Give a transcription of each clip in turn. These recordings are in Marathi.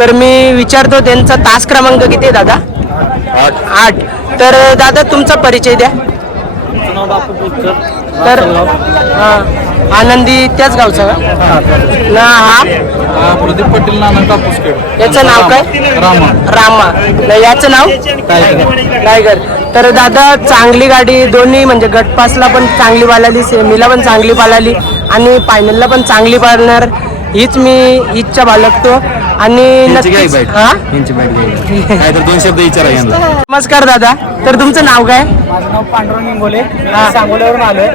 तर मी विचारतो त्यांचा तास क्रमांक किती आहे दादा? आठ. तर दादा तुमचा परिचय द्या. तर हा आनंदी त्याच गावचा का? ना हा? प्रदीप पाटील नाना कापूसखेड याचं नाव काय? रामा. रामा. नाही, याचं नाव? टायगर. तर दादा चांगली गाडी दोन्ही म्हणजे गटपासला पण चांगली पालाली सेमीला पण चांगली पालाली आणि फायनलला पण चांगली पाळणार हीच मी इच्छा बाळगतो. आणि नक्कीच हा? यांची बॅट घ्यायची. काय तर दोन शब्द विचारा यांना. नमस्कार दादा. तर तुमचं नाव काय? माझं नाव पांडुरंग इंगोले हा. सांगोल्यावरून आलोय.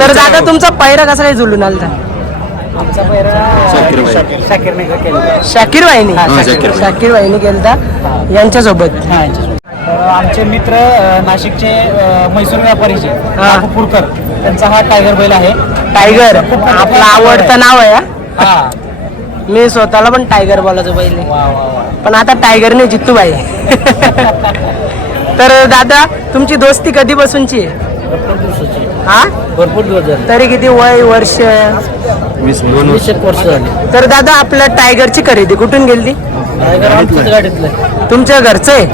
तर दादा तुमचा पैरा कसा काय जुळून आलता? आमचा शाकीर भाई. शाकीर- शाकीर नाही का केलं शाकीर वाहिनी हा, शाकीर. शाकीर वाहिनी गेलता यांच्यासोबत? हा, आमचे मित्र अं, नाशिकचे अं, म्हैसूर व्यापारीचे बापू पुरकर त्यांचा हा टायगर बैल आहे. टायगर आपलं आवडतं नाव आहे हा. हा. मी स्वतःला पण टायगर बोलायचं पहिले. वा वा वा. पण आता टायगर नाही जित्तू बाई. तर दादा तुमची दोस्ती कधीपासूनची आहे? भरपूर दिवसाची. हा? भरपूर दिवस तरी किती वय वर्ष? वीस वर्ष वीस एक वर्ष झाली. तर दादा आपल्या टायगरची खरेदी कुठून गेली तुमच्या घरचं आहे?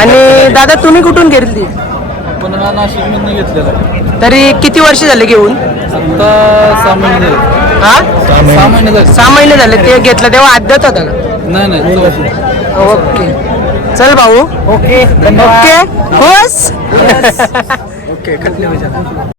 आणि दादा तुम्ही कुठून घेतली पण नाशिक मधून घेतलेला तरी किती वर्ष झाले घेऊन? आता सहा महिने. हा? सहा महिने. झाले. सहा महिने झाले. ते घेतलं तेव्हा आद्यत होता का नाही नाही चौथी. ओके. चल भाऊ. Okay okay? खुश?